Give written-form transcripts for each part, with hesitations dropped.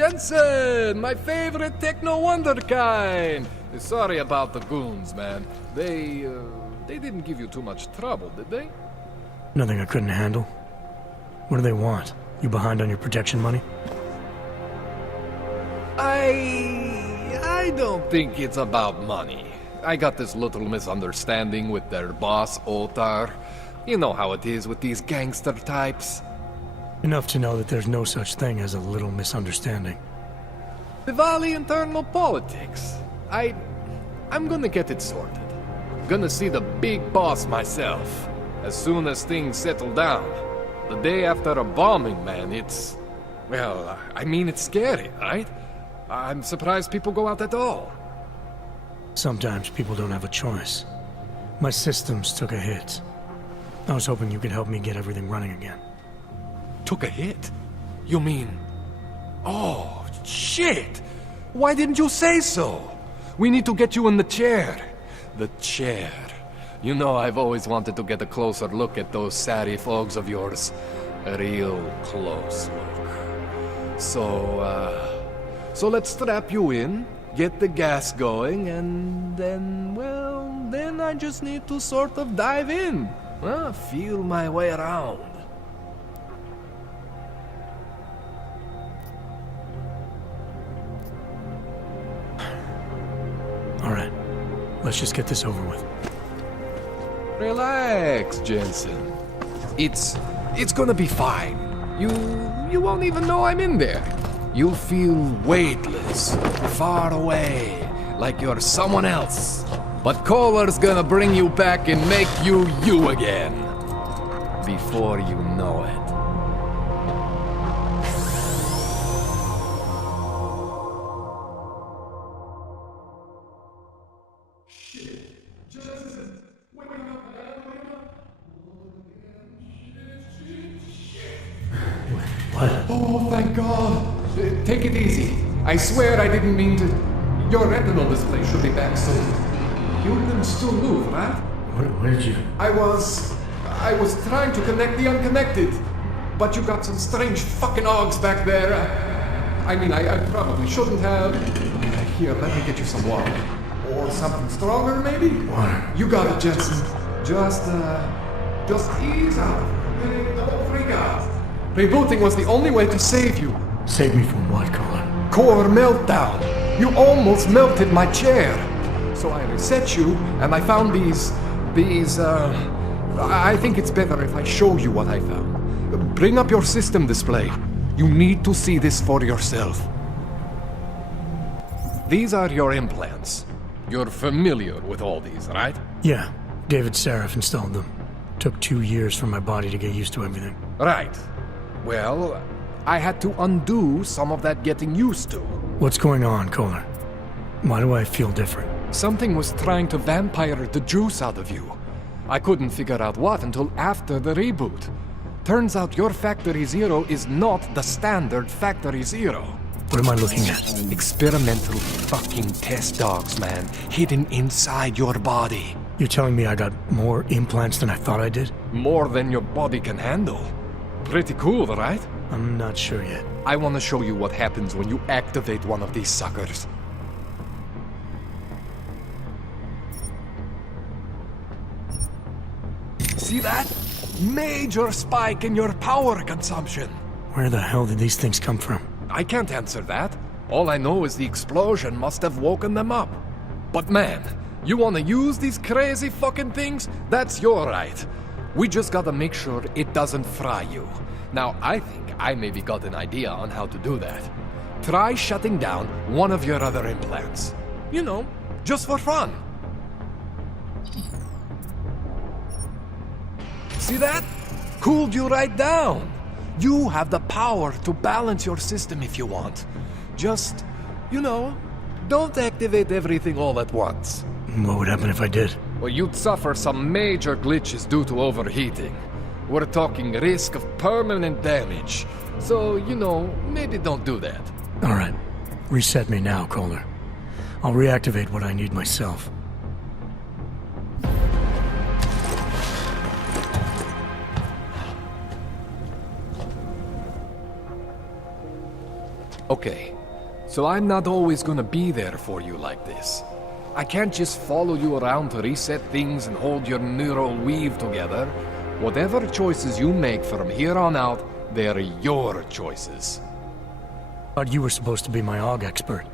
Jensen, my favorite techno wonderkind. Sorry about the goons, man. They didn't give you too much trouble, did they? Nothing I couldn't handle. What do they want? You behind on your protection money? I don't think it's about money. I got this little misunderstanding with their boss, Otar. You know how it is with these gangster types. Enough to know that there's no such thing as a little misunderstanding. Diwali internal politics. I'm gonna get it sorted. Gonna see the big boss myself. As soon as things settle down. The day after a bombing, man, it's... Well, I mean, it's scary, right? I'm surprised people go out at all. Sometimes people don't have a choice. My systems took a hit. I was hoping you could help me get everything running again. Took a hit? You mean... Oh, shit! Why didn't you say so? We need to get you in the chair. The chair. You know, I've always wanted to get a closer look at those serif ogs of yours. A real close look. So let's strap you in, get the gas going, and then, well, then I just need to sort of dive in. Feel my way around. All right, let's just get this over with. Relax, Jensen. It's gonna be fine. You won't even know I'm in there. You'll feel weightless, far away, like you're someone else. But Kohler's gonna bring you back and make you you again. Before you know it. What? Oh, thank God. Take it easy. I swear I didn't mean to... Your retinal display should be back soon. You can still move, right? Where did you... I was trying to connect the unconnected. But you got some strange fucking ogs back there. I mean, I probably shouldn't have... Here, let me get you some water. Or something stronger, maybe? Water. You got it, Jensen. Just ease out. Don't freak out. Rebooting was the only way to save you. Save me from what, Kohler? Core meltdown. You almost melted my chair. So I reset you, and I found these... I think it's better if I show you what I found. Bring up your system display. You need to see this for yourself. These are your implants. You're familiar with all these, right? Yeah, David Seraph installed them. Took 2 years for my body to get used to everything. Right. Well, I had to undo some of that getting used to. What's going on, Kohler? Why do I feel different? Something was trying to vampire the juice out of you. I couldn't figure out what until after the reboot. Turns out your Factory Zero is not the standard Factory Zero. What am I looking at? Experimental fucking test dogs, man. Hidden inside your body. You're telling me I got more implants than I thought I did? More than your body can handle. Pretty cool, right? I'm not sure yet. I want to show you what happens when you activate one of these suckers. See that? Major spike in your power consumption. Where the hell did these things come from? I can't answer that. All I know is the explosion must have woken them up. But man, you want to use these crazy fucking things? That's your right. We just gotta make sure it doesn't fry you. Now, I think I maybe got an idea on how to do that. Try shutting down one of your other implants. You know, just for fun. See that? Cooled you right down. You have the power to balance your system if you want. Just, you know, don't activate everything all at once. What would happen if I did? Well, you'd suffer some major glitches due to overheating. We're talking risk of permanent damage. So, you know, maybe don't do that. All right. Reset me now, Kohler. I'll reactivate what I need myself. Okay, so I'm not always gonna be there for you like this. I can't just follow you around to reset things and hold your neural weave together. Whatever choices you make from here on out, they're your choices. Thought you were supposed to be my AUG expert.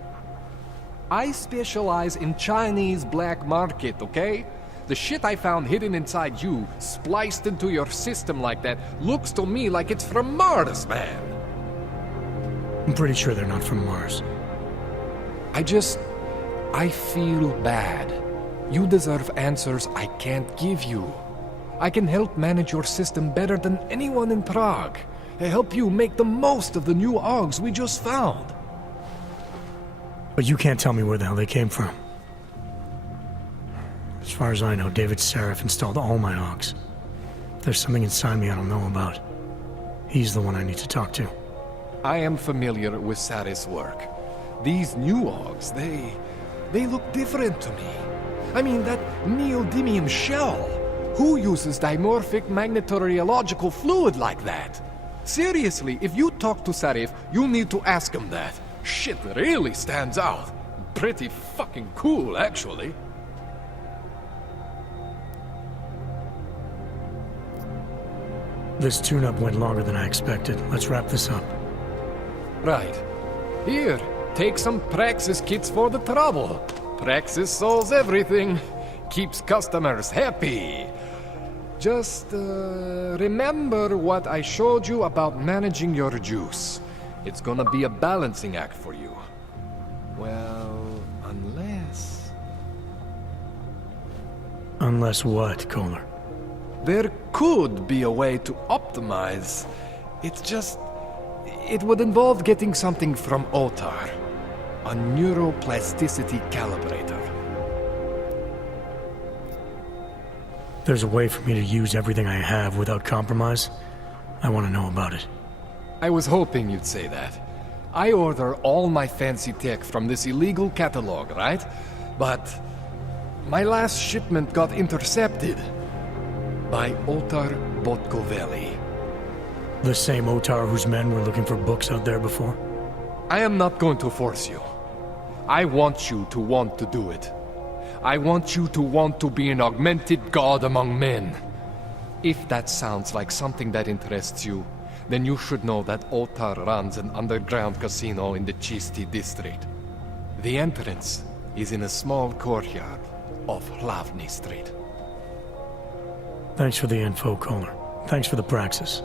I specialize in Chinese black market, okay? The shit I found hidden inside you, spliced into your system like that, looks to me like it's from Mars, man. I'm pretty sure they're not from Mars. I feel bad. You deserve answers I can't give you. I can help manage your system better than anyone in Prague. Help you make the most of the new AUGs we just found. But you can't tell me where the hell they came from. As far as I know, David Seraph installed all my AUGs. If there's something inside me I don't know about, he's the one I need to talk to. I am familiar with Sarah's work. These new AUGs, they look different to me. I mean, that neodymium shell. Who uses dimorphic magnetorheological fluid like that? Seriously, if you talk to Sarif, you need to ask him that. Shit really stands out. Pretty fucking cool, actually. This tune-up went longer than I expected. Let's wrap this up. Right. Here, take some Praxis kits for the trouble. Praxis solves everything. Keeps customers happy. Just, remember what I showed you about managing your juice. It's gonna be a balancing act for you. Well, unless... Unless what, Kohler? There could be a way to optimize. It would involve getting something from Otar. A neuroplasticity calibrator. There's a way for me to use everything I have without compromise. I want to know about it. I was hoping you'd say that. I order all my fancy tech from this illegal catalog, right? But my last shipment got intercepted by Otar Botkoveli. The same Otar whose men were looking for books out there before? I am not going to force you. I want you to want to do it. I want you to want to be an augmented god among men. If that sounds like something that interests you, then you should know that Otar runs an underground casino in the Chisti district. The entrance is in a small courtyard off Hlavny Street. Thanks for the info, Kohler. Thanks for the praxis.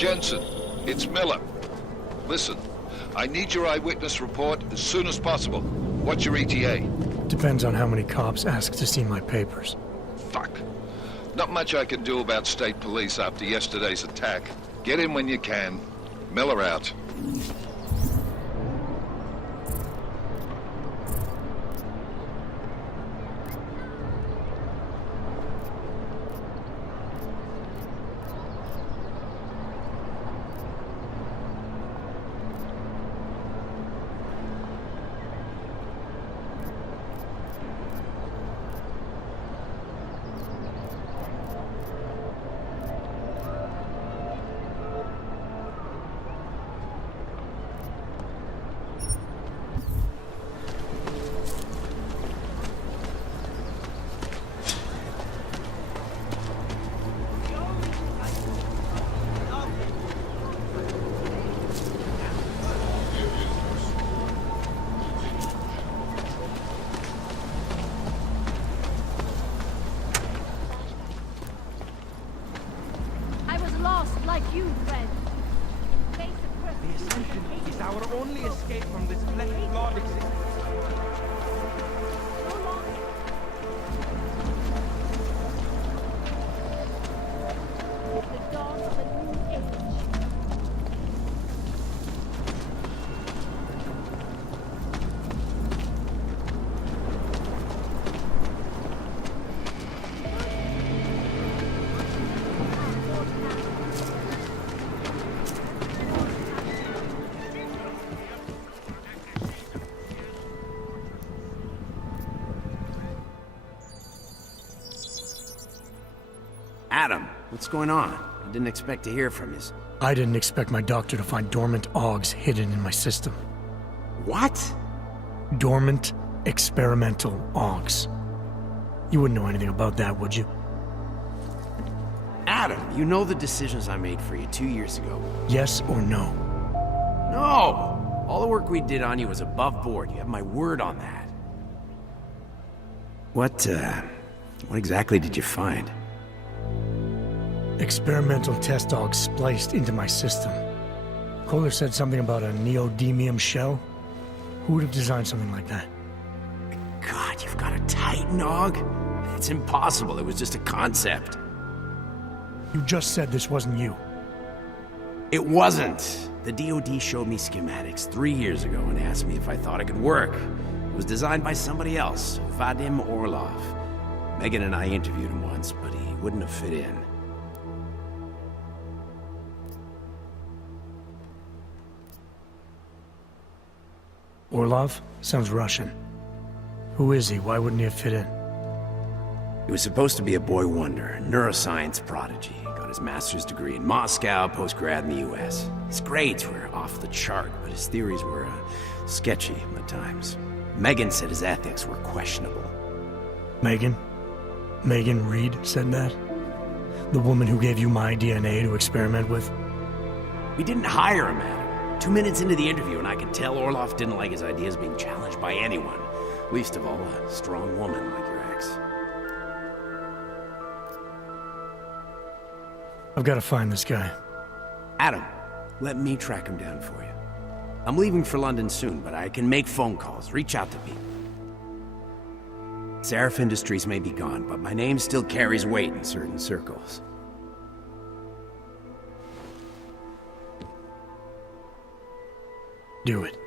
Jensen, it's Miller. Listen, I need your eyewitness report as soon as possible. What's your ETA? Depends on how many cops ask to see my papers. Fuck. Not much I can do about state police after yesterday's attack. Get in when you can. Miller out. Like you, friend. The Ascension is our only escape from this flesh-flawed existence. The dawn of a new age. Adam, what's going on? I didn't expect to hear from you. I didn't expect my doctor to find dormant augs hidden in my system. What? Dormant experimental augs. You wouldn't know anything about that, would you? Adam, you know the decisions I made for you 2 years ago. Yes or no? No! All the work we did on you was above board. You have my word on that. What exactly did you find? Experimental test dogs spliced into my system. Kohler said something about a neodymium shell. Who would have designed something like that? God, you've got a Titan Og? It's impossible. It was just a concept. You just said this wasn't you. It wasn't. The DoD showed me schematics 3 years ago and asked me if I thought it could work. It was designed by somebody else, Vadim Orlov. Megan and I interviewed him once, but he wouldn't have fit in. Orlov? Sounds Russian. Who is he? Why wouldn't he have fit in? He was supposed to be a boy wonder, a neuroscience prodigy. Got his master's degree in Moscow, post-grad in the US. His grades were off the chart, but his theories were sketchy at times. Megan said his ethics were questionable. Megan? Megan Reed said that? The woman who gave you my DNA to experiment with? We didn't hire him, Adam. 2 minutes into the interview, and I could tell Orlov didn't like his ideas being challenged by anyone. Least of all, a strong woman like your ex. I've got to find this guy. Adam, let me track him down for you. I'm leaving for London soon, but I can make phone calls, reach out to people. Seraph Industries may be gone, but my name still carries weight in certain circles. Do it.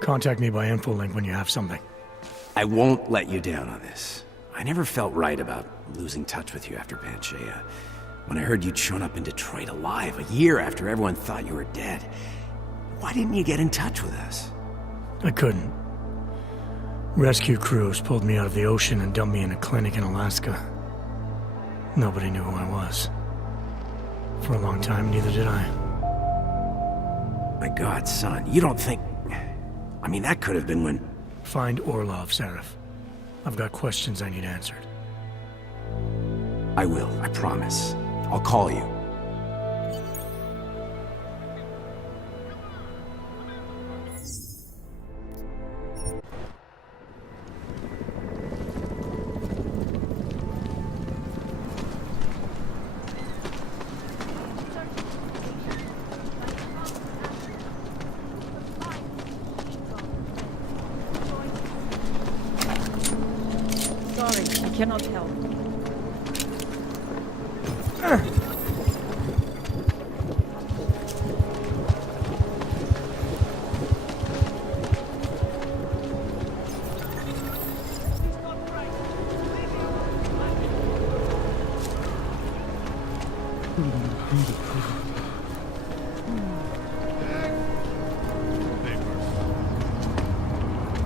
Contact me by infolink when you have something. I won't let you down on this. I never felt right about losing touch with you after Panchea. When I heard you'd shown up in Detroit alive a year after everyone thought you were dead. Why didn't you get in touch with us? I couldn't. Rescue crews pulled me out of the ocean and dumped me in a clinic in Alaska. Nobody knew who I was. For a long time, neither did I. My God, son, you don't think... I mean, that could have been when... Find Orlov, Seraph. I've got questions I need answered. I will, I promise. I'll call you. cannot help.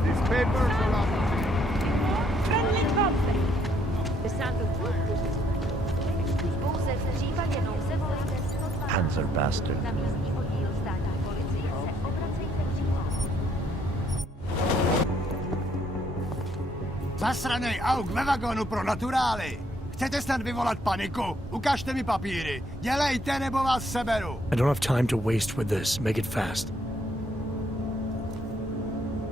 These papers are up. Friendly conflict. Essendo tutto Scuze, w případě nouze volejte 102. Hands are bastard. Na místní oddíl státní policie se obracejte přímo. Zasranej auk ve vagonu pro naturály! Chcete snad vyvolat paniku? Ukažte mi papíry. Dělejte, nebo vás seberu. I don't have time to waste with this. Make it fast.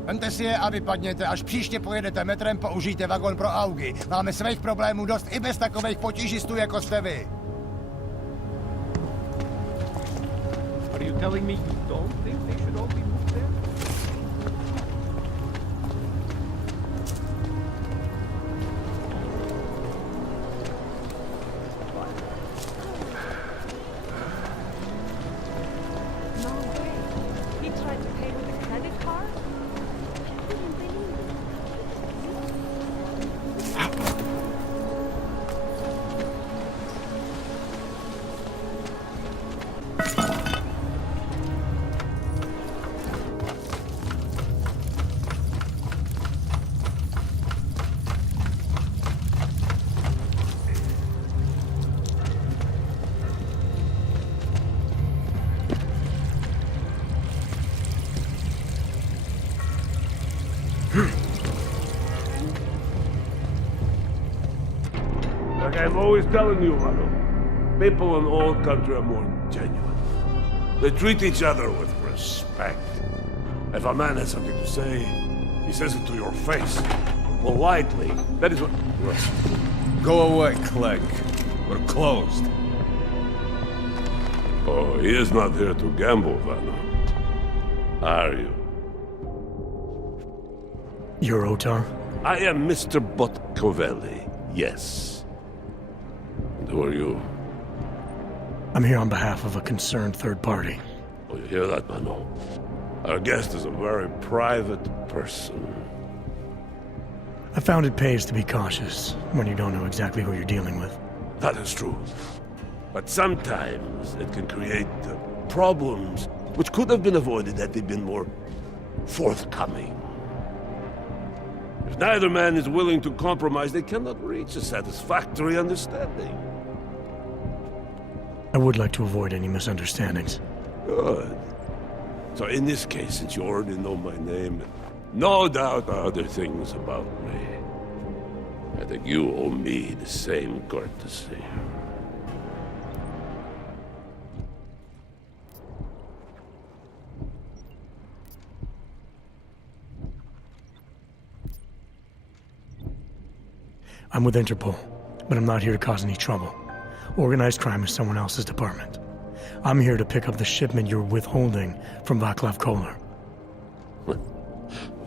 Vemte si je a vypadněte. Až příště pojedete metrem, použijte vagon pro augy. Máme svých problémů dost i bez takových potížistů, jako jste vy. Are you telling me you don't think they should all be moved there? No way. He tried to pay with a credit card? Like I'm always telling you, Rado, people in old country are more genuine. They treat each other with respect. If a man has something to say, he says it to your face. Politely. That is what... Listen. Go away, Clegg. We're closed. Oh, he is not here to gamble, Vano. Are you? You're Otar? I am Mr. Botkovelli, yes. And who are you? I'm here on behalf of a concerned third party. Oh, you hear that, Mano? Our guest is a very private person. I found it pays to be cautious when you don't know exactly who you're dealing with. That is true. But sometimes it can create problems which could have been avoided had they been more forthcoming. If neither man is willing to compromise, they cannot reach a satisfactory understanding. I would like to avoid any misunderstandings. Good. So in this case, since you already know my name, no doubt other things about me, I think you owe me the same courtesy. I'm with Interpol, but I'm not here to cause any trouble. Organized crime is someone else's department. I'm here to pick up the shipment you're withholding from Václav Koller.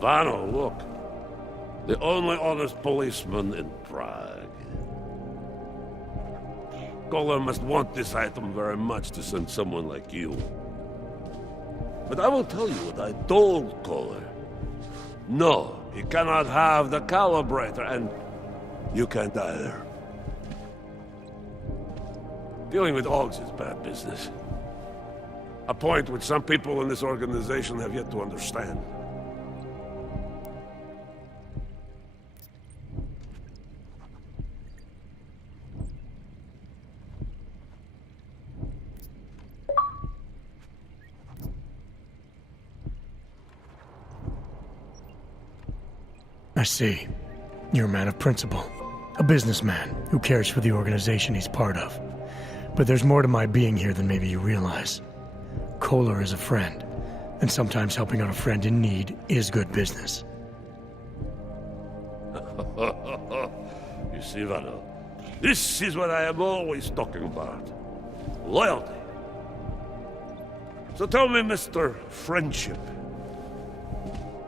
Vano, look. The only honest policeman in Prague. Koller must want this item very much to send someone like you. But I will tell you what I told Koller. No, he cannot have the calibrator, and you can't either. Dealing with Augs is bad business. A point which some people in this organization have yet to understand. I see. You're a man of principle. A businessman who cares for the organization he's part of. But there's more to my being here than maybe you realize. Koller is a friend, and sometimes helping out a friend in need is good business. You see, Vano, this is what I am always talking about. Loyalty. So tell me, Mr. Friendship,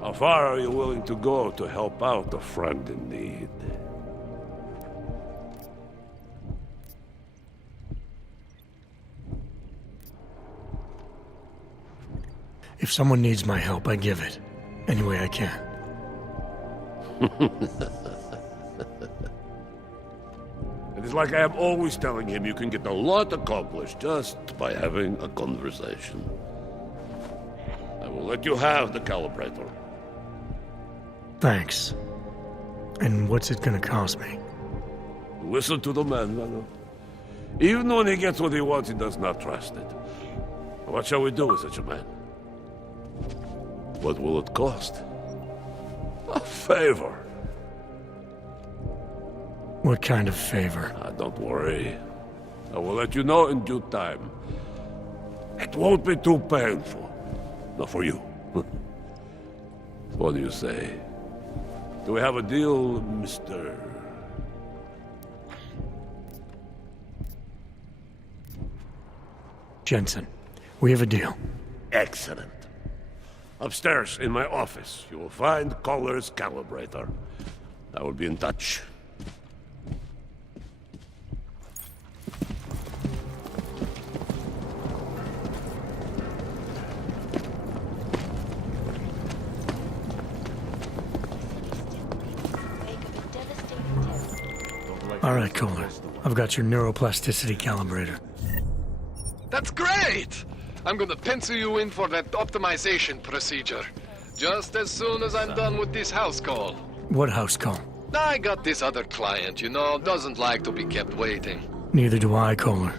how far are you willing to go to help out a friend in need? If someone needs my help, I give it. Any way I can. It is like I am always telling him you can get a lot accomplished just by having a conversation. I will let you have the calibrator. Thanks. And what's it gonna cost me? Listen to the man, Vano. Even when he gets what he wants, he does not trust it. What shall we do with such a man? What will it cost? A favor. What kind of favor? Don't worry. I will let you know in due time. It won't be too painful. Not for you. What do you say? Do we have a deal, Mr. Jensen, we have a deal. Excellent. Upstairs in my office, you will find Collar's calibrator. I will be in touch. All right, Kohler. I've got your neuroplasticity calibrator. That's great! I'm gonna pencil you in for that optimization procedure. Just as soon as I'm done with this house call. What house call? I got this other client, you know, doesn't like to be kept waiting. Neither do I, Kohler.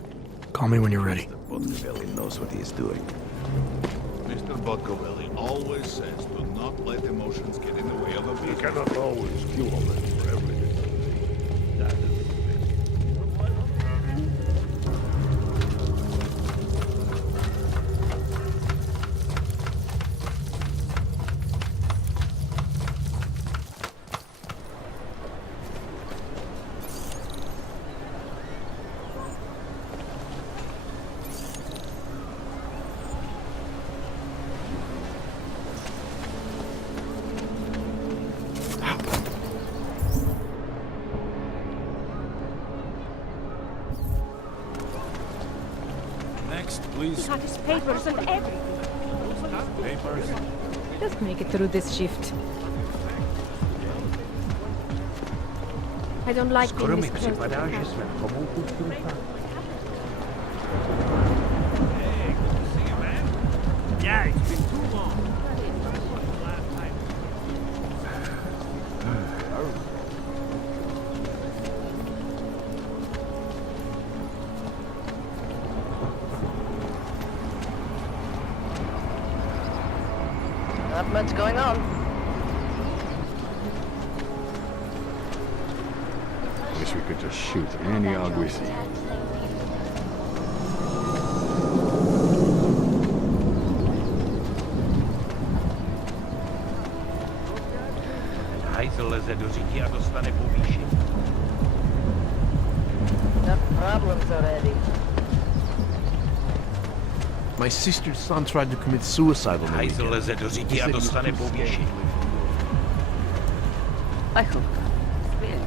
Call me when you're ready. Billy knows what he is doing. Mr. Botkovelli always says do not let emotions get in the way of a You business. cannot always fuel it for everything. That is the thing. Next, please. He got his papers and everything. Papers. Just make it through this shift. I don't like being this close to the Hey, good to see you, man. Yeah, it's been too long. Last time. Not much going on. Wish we could just shoot any hog we see. Hajzl leze do říky a dostane povýšení. Enough problems already. My sister's son tried to commit suicide on the Hajzl weekend. leze do říky a dostane povýšení. I hope.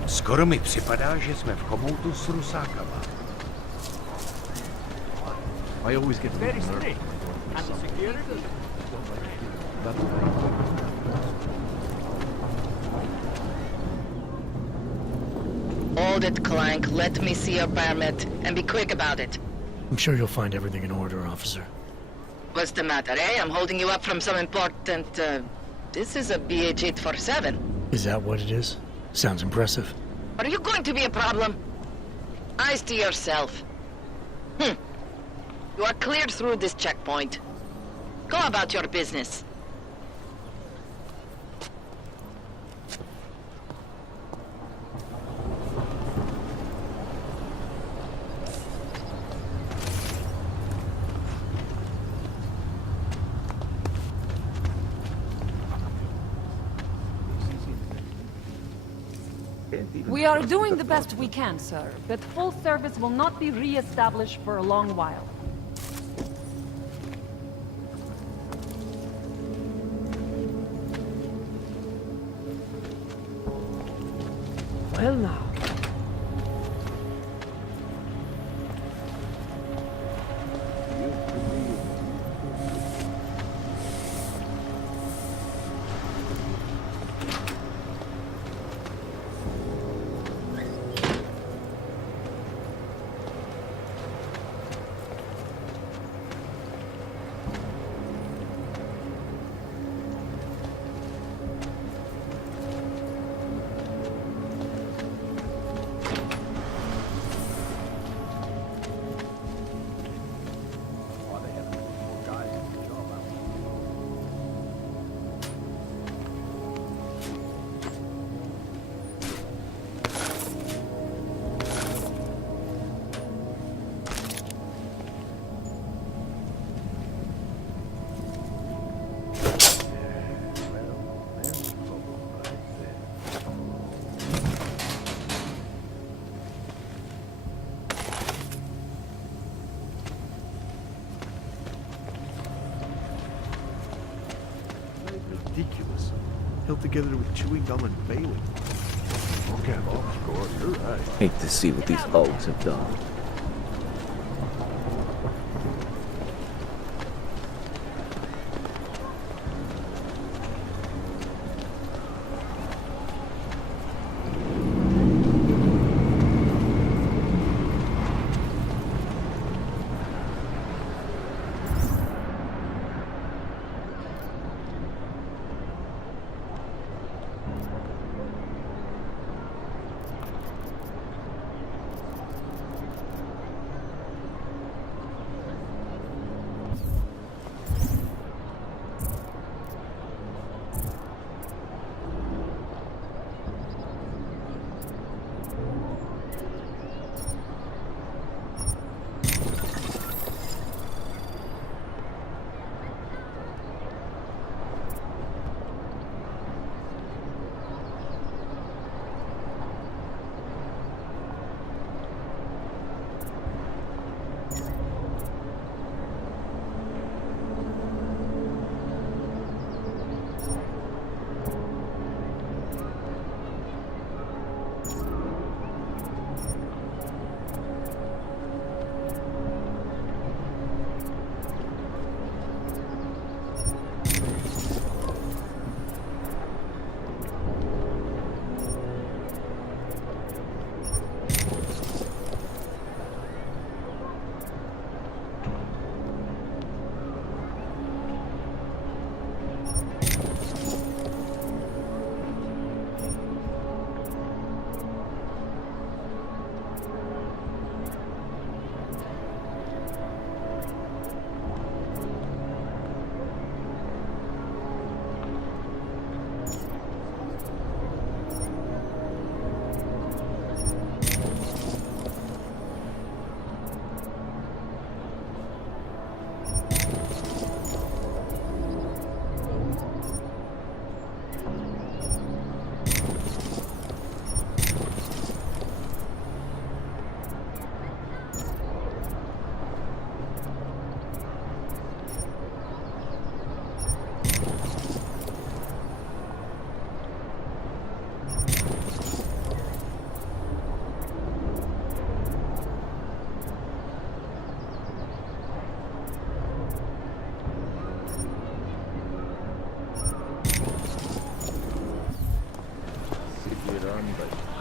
Skoro mi připadá, že jsme v chomoutu s Rusákama. I always get very strict. Hold it, Clank. Let me see your permit. And be quick about it. I'm sure you'll find everything in order, officer. What's the matter, eh? I'm holding you up from some important, This is a BH-847. Is that what it is? Sounds impressive. Are you going to be a problem? Eyes to yourself. You are cleared through this checkpoint. Go about your business. We are doing the best we can, sir, but full service will not be re-established for a long while. Well now. together with chewing gum and bailing. Okay, Fox, you're right. Hate to see what these hogs have done.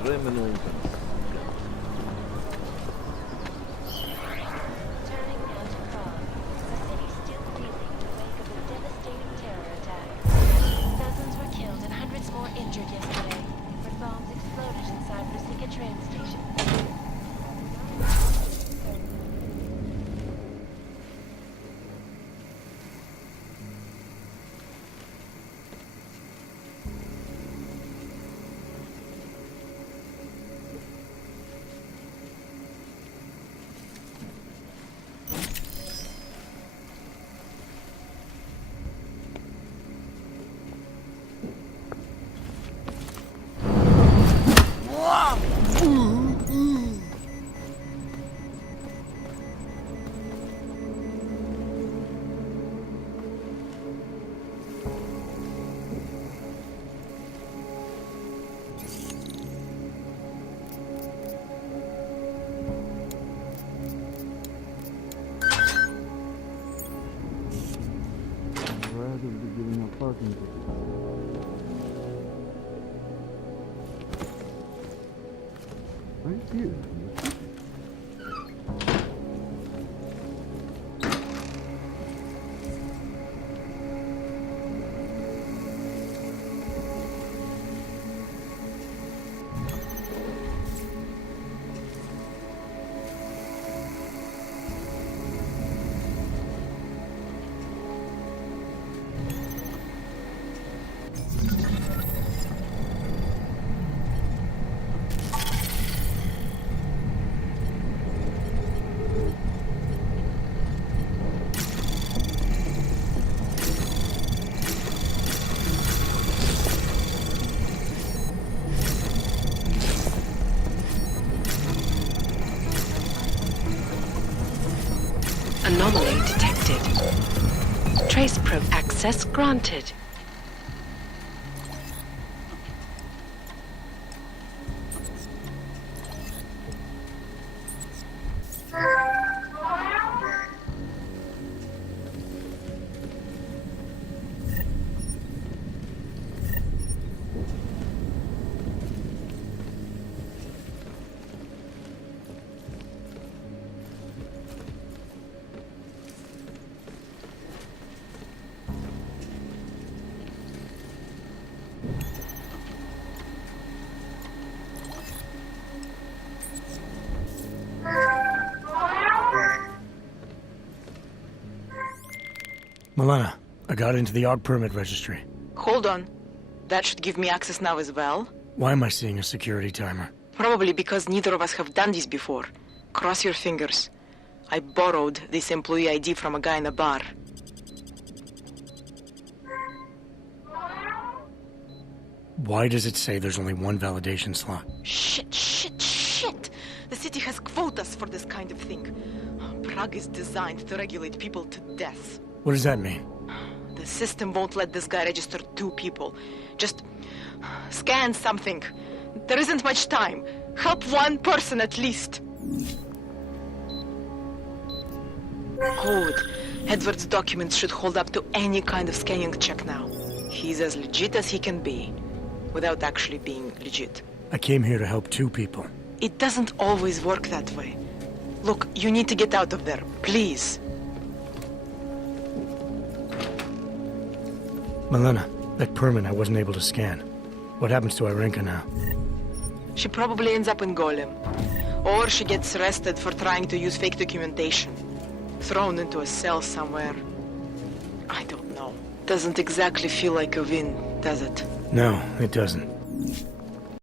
Criminals. Turning now to Prague, the city still reeling in the wake of a devastating terror attack. Dozens were killed and hundreds more injured yesterday when bombs exploded inside Rusika train station. Right here. Anomaly detected. Trace probe access granted. Milena, I got into the ARG permit registry. Hold on. That should give me access now as well. Why am I seeing a security timer? Probably because neither of us have done this before. Cross your fingers. I borrowed this employee ID from a guy in a bar. Why does it say there's only one validation slot? Shit! The city has quotas for this kind of thing. Prague is designed to regulate people to death. What does that mean? The system won't let this guy register 2 people. Just scan something. There isn't much time. Help one person at least. Good. Edward's documents should hold up to any kind of scanning check now. He's as legit as he can be, without actually being legit. I came here to help 2 people. It doesn't always work that way. Look, you need to get out of there, please. Milena, that permit I wasn't able to scan. What happens to Irenka now? She probably ends up in Golem. Or she gets arrested for trying to use fake documentation. Thrown into a cell somewhere. I don't know. Doesn't exactly feel like a win, does it? No, it doesn't.